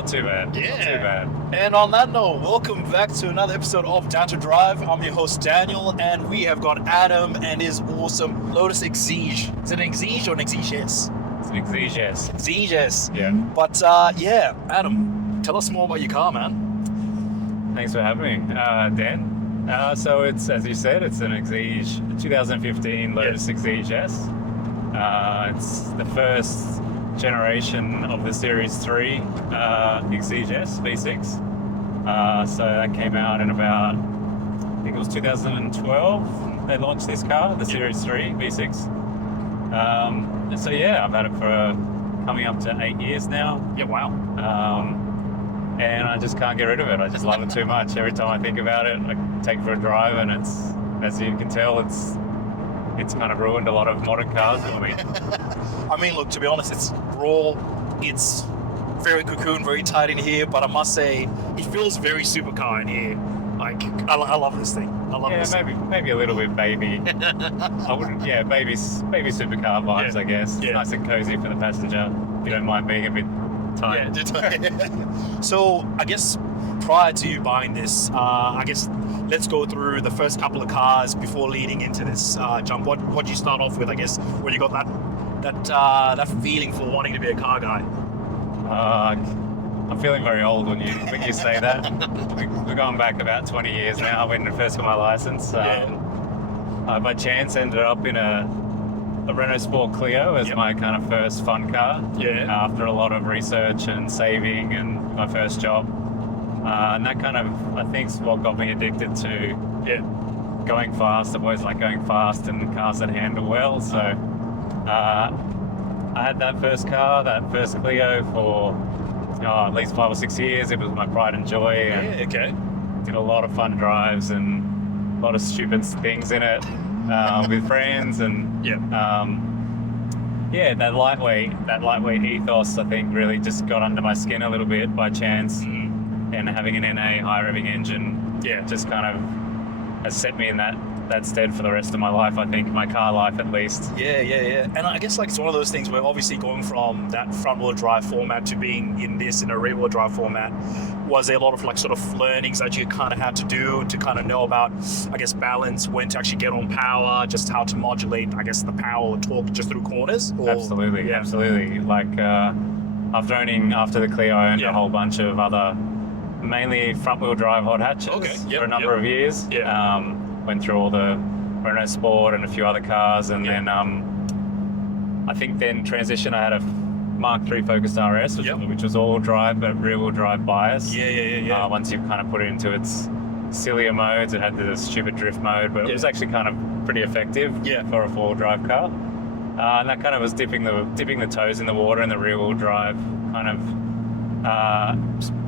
not too bad. Yeah. Not too bad. And on that note, welcome back to another episode of Down to Drive. I'm your host Daniel, and we have got Adam and his awesome Lotus Exige. Is it an Exige or an Exige? It's an Exige, yes. Exige. Yeah. But yeah, Adam, tell us more about your car, man. Thanks for having me, Dan. So it's, as you said, it's an Exige, 2015 Lotus Exige S. It's the first generation of the Series 3 Exige S V6. So that came out in about, I think it was 2012. They launched this car, the Series 3 V6. So yeah, I've had it for coming up to 8 years now. Yeah, wow. And I just can't get rid of it. I just love it too much. Every time I think about it, I take it for a drive, and it's, as you can tell, it's kind of ruined a lot of modern cars for me. I mean, look, to be honest, it's raw. It's very cocoon, very tight in here, but I must say, it feels very supercar in here. Like, I love this thing. I love this. Yeah, maybe a little bit baby. I wouldn't. Yeah, baby supercar vibes, I guess. Yeah. Nice and cozy for the passenger. If you don't mind being a bit tight. Yeah. So I guess prior to you buying this, I guess let's go through the first couple of cars before leading into this jump. What did you start off with? I guess when you got that feeling for wanting to be a car guy. I'm feeling very old when you say that. We're going back about 20 years now when I first got my license. By chance ended up in a Renault Sport Clio as my kind of first fun car. Yeah. After a lot of research and saving and my first job. And that kind of, I think, is what got me addicted to going fast. I've always liked going fast and cars that handle well. So I had that first car, that first Clio for at least 5 or 6 years. It was my pride and joy. And did a lot of fun drives and a lot of stupid things in it with friends. And that lightweight ethos, I think, really just got under my skin a little bit by chance. And having an NA high revving engine just kind of has set me in that stead for the rest of my life, I think, my car life at least. Yeah. And I guess like it's one of those things where obviously going from that front wheel drive format to being in a rear wheel drive format, was there a lot of like sort of learnings that you kind of had to do to kind of know about, I guess, balance, when to actually get on power, just how to modulate, I guess, the power or torque just through corners? Absolutely. Like after the Clio, I owned a whole bunch of other, mainly front wheel drive hot hatches for a number of years. Went through all the Renault Sport and a few other cars, and then I think then transition, I had a Mark III Focus RS, which was all drive but rear wheel drive bias. Once you kind of put it into its sillier modes, it had the stupid drift mode, but it was actually kind of pretty effective for a four-wheel drive car. And that kind of was dipping the toes in the water in the rear wheel drive kind of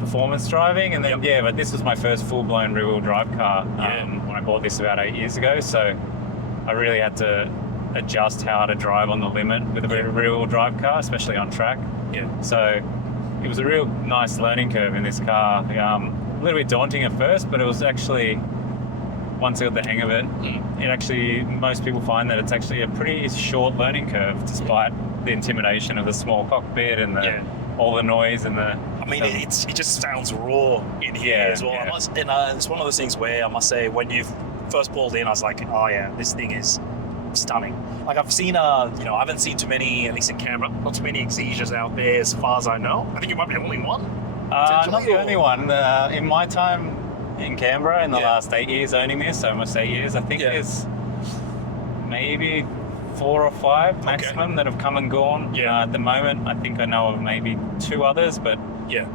performance driving. And then but this was my first full-blown rear wheel drive car when I bought this about 8 years ago, so I really had to adjust how to drive on the limit with a rear wheel drive car, especially on track. So it was a real nice learning curve in this car. A little bit daunting at first, but it was actually, once I got the hang of it, it actually, most people find that it's actually a pretty short learning curve, despite the intimidation of the small cockpit and all the noise and the... I mean, it just sounds raw in here as well. It's one of those things where I must say, when you first pulled in, I was like, oh yeah, this thing is stunning. Like I've seen, I haven't seen too many, at least in Canberra, not too many Exiges out there as far as I know. I think you might be the only one. Not the only one. In my time in Canberra, in the last 8 years owning this, almost 8 years, I think there's maybe 4 or 5 maximum that have come and gone. At the moment, I think I know of maybe 2 others, but you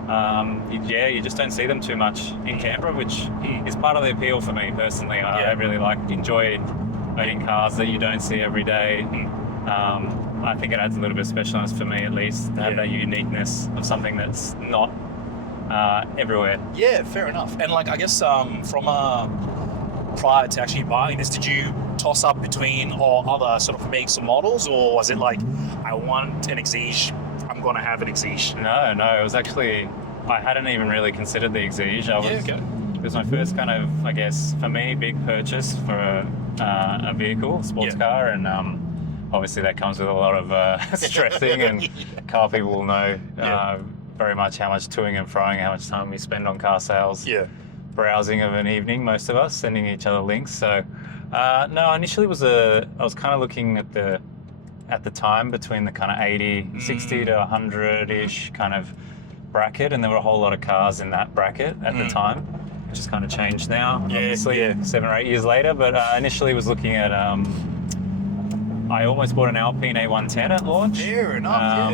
just don't see them too much in Canberra, which is part of the appeal for me personally. I really enjoy owning cars that you don't see every day. I think it adds a little bit of specialness for me, at least, to have that uniqueness of something that's not everywhere. Yeah, fair enough. And like, I guess from prior to actually buying this, did you toss up between or other sort of makes and models, or was it like, I want an Exige, I'm going to have an Exige? No, it was actually, I hadn't even really considered the Exige. It was my first kind of, I guess, for me, big purchase for a vehicle, sports car, and obviously that comes with a lot of stressing, and car people will know very much how much toing and froing, how much time we spend on car sales. Yeah. Browsing of an evening, most of us, sending each other links. So, no, initially I was kind of looking at the time between the kind of 80, 60 to 100-ish kind of bracket, and there were a whole lot of cars in that bracket at the time, which has kind of changed now, obviously, 7 or 8 years later. But initially was looking at, I almost bought an Alpine A110 at launch. Fair enough,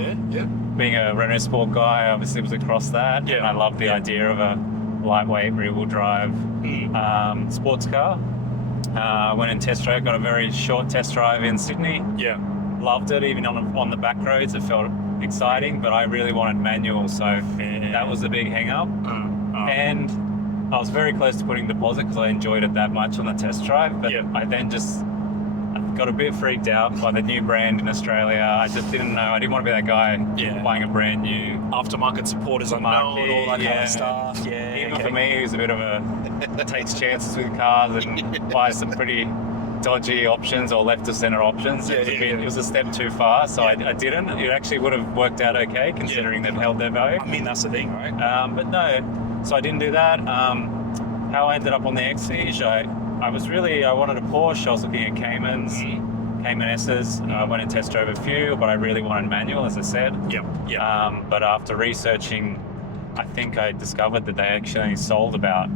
Being a Renault Sport guy, I obviously was across that, and I loved the idea of a lightweight rear-wheel drive sports car. Went and test drove, got a very short test drive in Sydney. Yeah. Loved it, even on the back roads, it felt exciting, but I really wanted manual, so that was the big hang-up. And I was very close to putting deposit because I enjoyed it that much on the test drive, but I then I got a bit freaked out by the new brand in Australia. I just didn't know. I didn't want to be that guy buying a brand new aftermarket support is unknown, all that kind of stuff. Even for me, who's a bit of a takes chances with cars and buys some pretty dodgy options or left of center options. It was a step too far, so I didn't. It actually would have worked out okay considering they've held their value. I mean, that's the thing, right? But no, so I didn't do that. How I ended up on the Exige, I wanted a Porsche. I was looking at Caymans, Cayman S's. I went and test drove a few, but I really wanted manual, as I said. But after researching, I think I discovered that they actually sold about,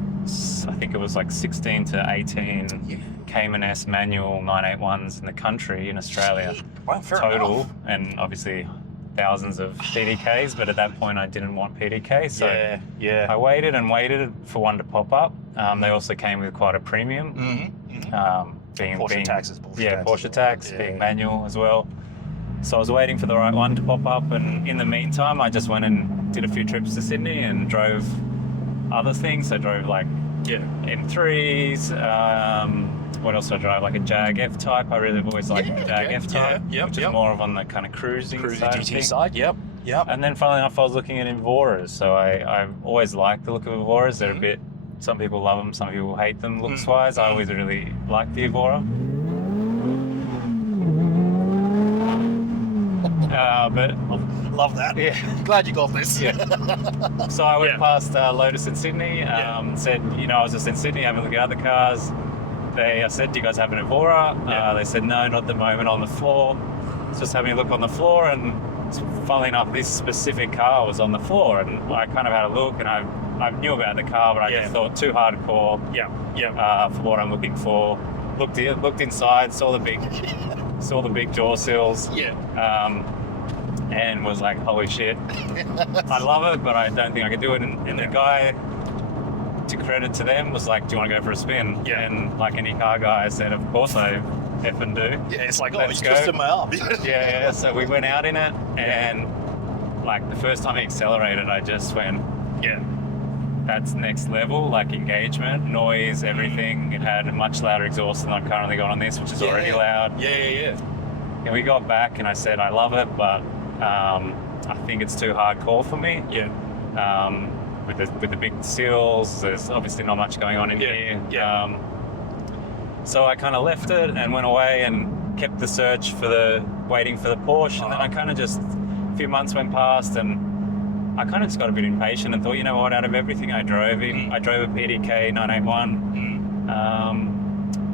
I think it was like 16 to 18 Cayman S manual 981s in the country in Australia. Wow, fair total, enough. and obviously thousands of PDKs, but at that point I didn't want PDK, so I waited and waited for one to pop up. They also came with quite a premium, being Porsche taxes. Porsche tax, being manual as well. So I was waiting for the right one to pop up, and in the meantime I just went and did a few trips to Sydney and drove other things. I drove like M3s, what else did I drive? Like a Jag F-Type. I really have always liked the Jag F-Type, which is more of on the kind of cruising side GT side. And then funnily enough, I was looking at Evoras. So I've always liked the look of Evoras. They're a bit, some people love them, some people hate them looks-wise. I always really liked the Evora. But love that. Glad you got this. So I went past Lotus in Sydney, said, I was just in Sydney having a look at other cars. I said, do you guys have an Evora? They said, no, not at the moment, on the floor. Just having a look on the floor, and funnily enough, this specific car was on the floor, and I kind of had a look, and I knew about the car, but I just thought too hardcore for what I'm looking for. Looked inside, saw the big jaw seals, and was like, holy shit, I love it, but I don't think I could do it. And the guy, to credit to them, was like, do you want to go for a spin? And like any car guy, I said, of course I effing do. It's like, let's go. Twisted my arm. So we went out in it, and like the first time he accelerated, I just went, that's next level, like engagement, noise, everything. It had a much louder exhaust than I've currently got on this, which is already loud. And we got back, and I said, I love it, but I think it's too hardcore for me. With the big seals, there's obviously not much going on in here. So I kind of left it and went away and kept the search waiting for the Porsche. And then I kind of just, a few months went past, and I kind of just got a bit impatient and thought, you know what, out of everything I drove a PDK 981,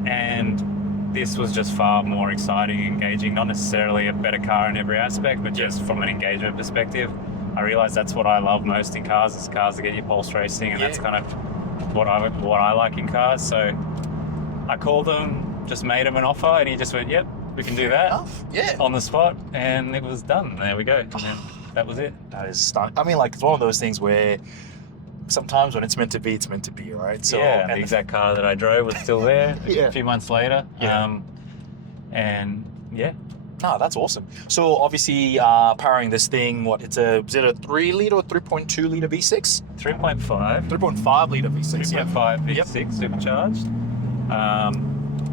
and this was just far more exciting, engaging, not necessarily a better car in every aspect, but just from an engagement perspective. I realized that's what I love most in cars, is cars that get you pulse racing, and that's kind of what I like in cars. So I called him, just made him an offer, and he just went, yep, we can do that on the spot, and it was done. There we go. And that was it. That is stunning. I mean, like, it's one of those things where sometimes when it's meant to be, right? So, and the exact car that I drove was still there a few months later. No, that's awesome. So obviously powering this thing, is it a 3 litre or 3.2 litre V6? 3.5. 3.5 litre V6. 3.5 V6 supercharged.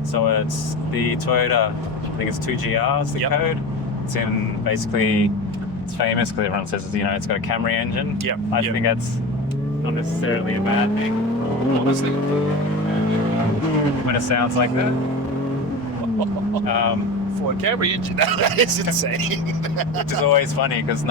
So it's the Toyota, I think it's 2GR is the code. It's in, basically, it's famous because everyone says, it's got a Camry engine. I think that's not necessarily a bad thing, honestly, when it sounds like that. For a Camry engine, that is insane. Which is always funny because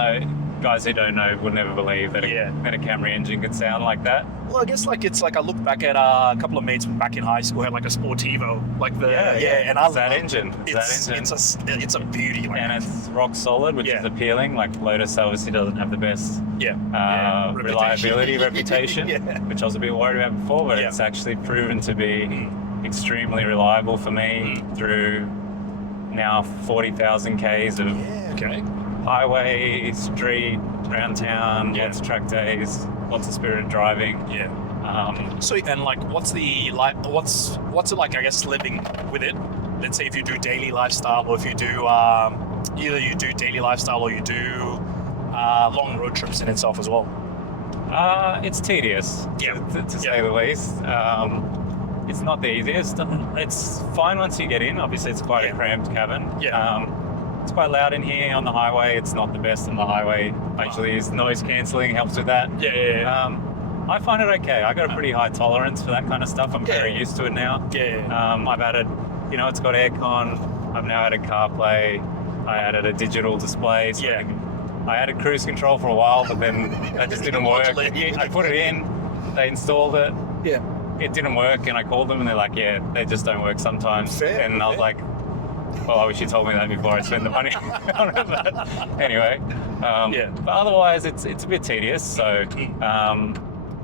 guys who don't know would never believe that that a Camry engine could sound like that. Well, I guess like it's like I look back at a couple of mates back in high school had like a Sportivo, like the and I that engine. It's a beauty, like, and it's rock solid, which is appealing. Like Lotus obviously doesn't have the best reliability reputation, which I was a bit worried about before, but it's actually proven to be extremely reliable for me through now 40,000 Ks of highway, street, around town, lots of track days, lots of spirited driving. So and like, what's it like? I guess living with it. Let's say if you do daily lifestyle, or if you do either you do daily lifestyle or you do long road trips in itself as well. It's tedious, to say the least. It's not the easiest. It's fine once you get in. Obviously, it's quite a cramped cabin. It's quite loud in here on the highway. It's not the best on the highway. I usually use noise cancelling, helps with that. I find it okay. I got a pretty high tolerance for that kind of stuff. I'm very used to it now. I've added, it's got aircon. I've now added CarPlay. I added a digital display. So I added cruise control for a while, but then that just didn't work. I put it in. They installed it. It didn't work, and I called them, and they're like, they just don't work sometimes. And I was like, well, I wish you told me that before I spent the money on it. But anyway, but otherwise it's a bit tedious, so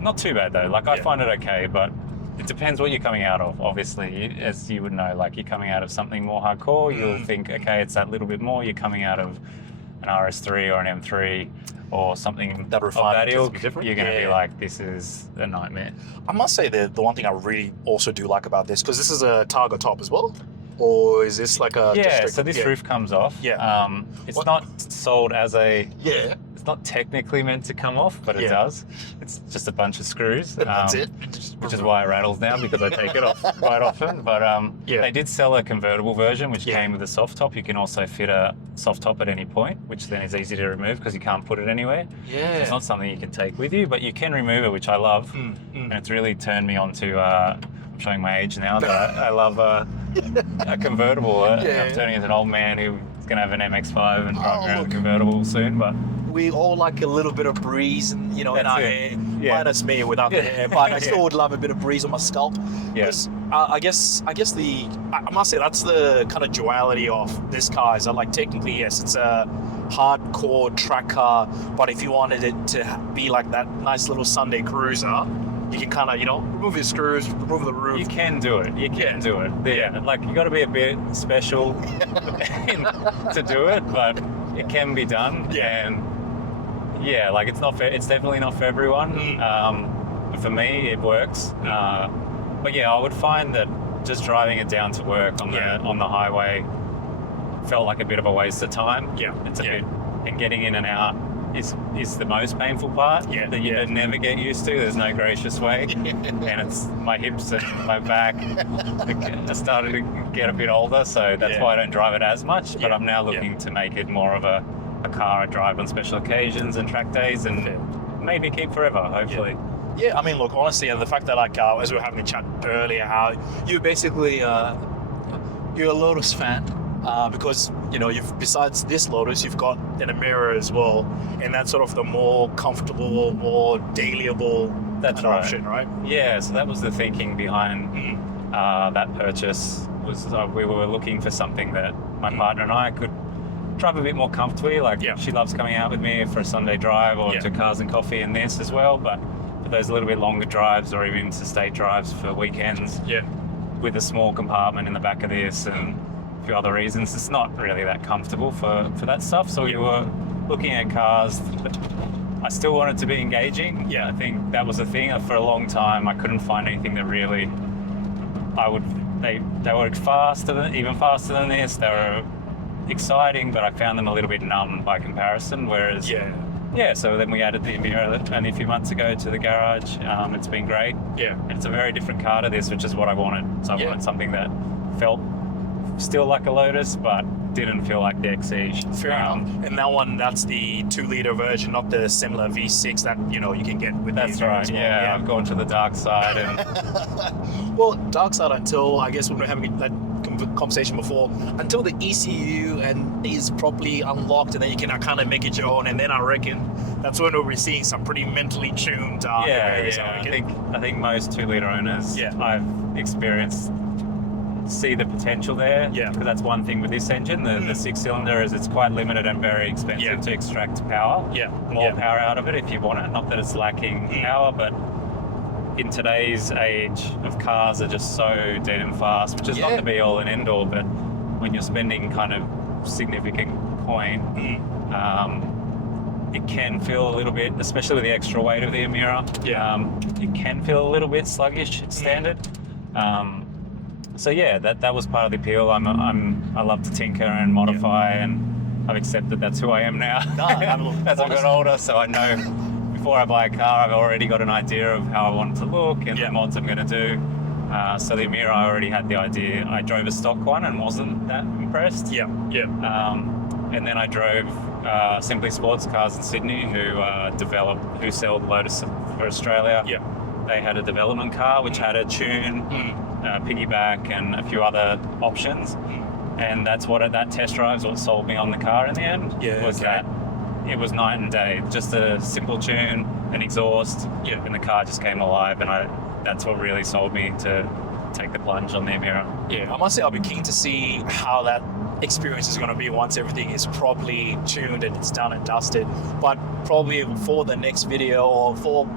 not too bad though. Like I find it okay, but it depends what you're coming out of. Obviously, as you would know, like you're coming out of something more hardcore, you'll think, okay, it's that little bit more. You're coming out of an RS3 or an M3 or something that of that ilk, you're going to be like, this is a nightmare. I must say that the one thing I really also do like about this, because this is a Targa top as well, or is this like a so this roof comes off. It's not sold as a it's not technically meant to come off, but it does. It's just a bunch of screws. That's it. Which is why it rattles now, because I take it off quite often. But they did sell a convertible version which came with a soft top. You can also fit a soft top at any point, which then is easy to remove because you can't put it anywhere. It's not something you can take with you, but you can remove it, which I love. And it's really turned me on to I'm showing my age now, that I love a convertible. I'm turning into an old man who's going to have an MX-5 and drive around a convertible soon. But we all like a little bit of breeze, and in our hair. Minus me without the hair, but I still would love a bit of breeze on my scalp. I guess I must say that's the kind of duality of this car. Is that, like, technically, yes, it's a hardcore track car, but if you wanted it to be like that nice little Sunday cruiser, you can kind of, remove your screws, remove the roof. You can do it. You can do it. Like, you got to be a bit special to do it, but it can be done. And like, it's not. It's definitely not for everyone. But for me, it works. But I would find that just driving it down to work on the highway felt like a bit of a waste of time. It's a bit, and getting in and out is the most painful part that you never get used to. There's no gracious way. And it's my hips and my back. I started to get a bit older, so that's why I don't drive it as much. But I'm now looking to make it more of a car I drive on special occasions and track days, and maybe keep forever, hopefully. I mean, look, honestly, and the fact that, like, as we were having a chat earlier, how you basically you're a Lotus fan. Because you've, besides this Lotus, you've got an Emira as well, and that's sort of the more comfortable, more dailyable option, right? So that was the thinking behind that purchase. Was we were looking for something that my partner and I could drive a bit more comfortably. Like, she loves coming out with me for a Sunday drive or to Cars and Coffee in this as well, but for those a little bit longer drives or even interstate drives for weekends, with a small compartment in the back of this and few other reasons, it's not really that comfortable for that stuff. So we were looking at cars, but I still wanted to be engaging. I think that was the thing. For a long time, I couldn't find anything that really they were even faster than this. They were exciting, but I found them a little bit numb by comparison. Whereas so then we added the Emira only a few months ago to the garage. It's been great. And it's a very different car to this, which is what I wanted. So I wanted something that felt still like a Lotus, but didn't feel like the Exige. Fair enough. And that one, that's the 2-liter version, not the similar V6 that you can get with. That's right. Well. I've gone to the dark side. And well, dark side until I guess when we're having that conversation before, until the ECU and is properly unlocked, and then you can kind of make it your own. And then I reckon that's when we'll be seeing some pretty mentally tuned. I think most 2-litre owners I've experienced see the potential there. Yeah. Because that's one thing with this engine. The 6-cylinder is it's quite limited and very expensive to extract power. Yeah. More power out of it if you want it. Not that it's lacking power, but in today's age of cars are just so dead and fast, which is not the be all and end all, but when you're spending kind of significant coin, it can feel a little bit, especially with the extra weight of the Emira, it can feel a little bit sluggish standard. So yeah, that was part of the appeal. I love to tinker and modify, and I've accepted that's who I am now. As I've got older, so I know before I buy a car, I've already got an idea of how I want it to look and the mods I'm going to do. So the Emira, I already had the idea. I drove a stock one and wasn't that impressed. And then I drove Simply Sports Cars in Sydney, who sell Lotus for Australia. They had a development car which had a tune, piggyback, and a few other options. And that's what that test drive is what sold me on the car in the end. That it was night and day. Just a simple tune, an exhaust, and the car just came alive. And that's what really sold me to take the plunge on the Emira. I must say I'll be keen to see how that experience is going to be once everything is properly tuned and it's done and dusted. But probably for the next video or for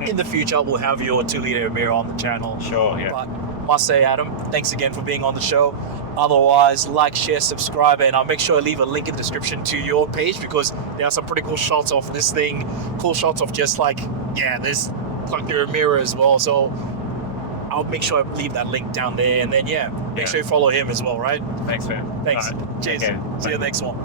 in the future, we'll have your 2-litre Emira on the channel. Sure, But must say, Adam, thanks again for being on the show. Otherwise, like, share, subscribe, and I'll make sure I leave a link in the description to your page, because there are some pretty cool shots of this thing, cool shots of just like, there's like the Emira as well. So I'll make sure I leave that link down there, and then make sure you follow him as well, right? Thanks, man. Thanks. All right. Cheers. Okay. See you next one.